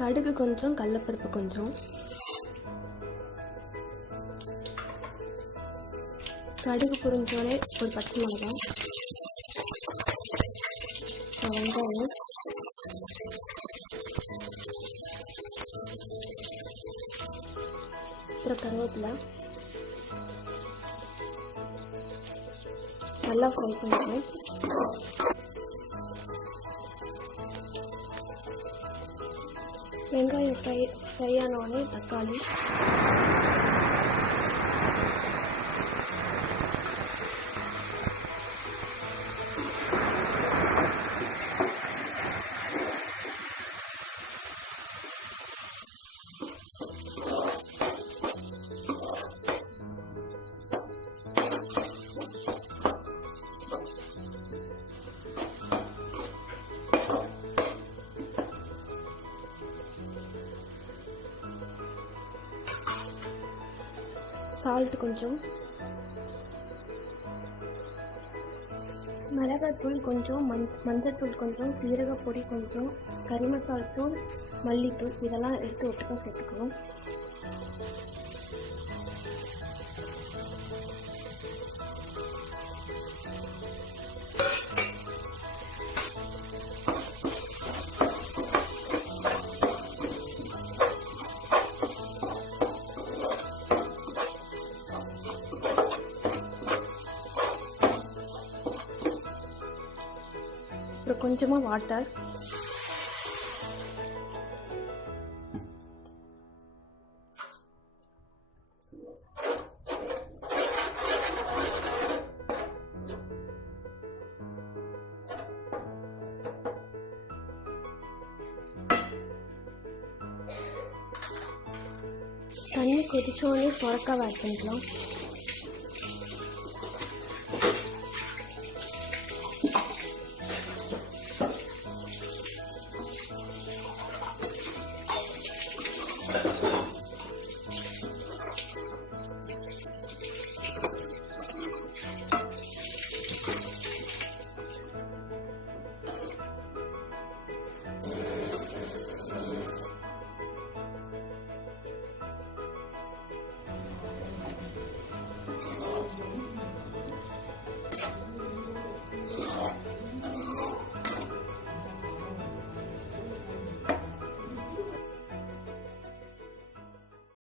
கடுகு கொஞ்சம், கடலைப்பருப்பு கொஞ்சம், கடுகு பொரிஞ்சோடனே ஒரு பச்சை மிளகாய், வெங்காயம், அப்புறம் கருவேப்பிலை நல்லா ஃப்ரை பண்ணிக்கணும். வெங்காயம் ஃப்ரை ஆனோடனே தக்காளி, சால்ட் கொஞ்சம், மிளகாய்த்தூள் கொஞ்சம், மஞ்சள்தூள் கொஞ்சம், சீரகப்பொடி கொஞ்சம், கறி மசாலா தூள், மல்லித்தூள் இதெல்லாம் எடுத்து ஒட்டுக்கா சேர்த்துக்கணும். அப்புறம் கொஞ்சமாக வாட்டர், தண்ணி கொதிச்சோடனே சொரக்காய் ஆட் பண்ணிக்கலாம்.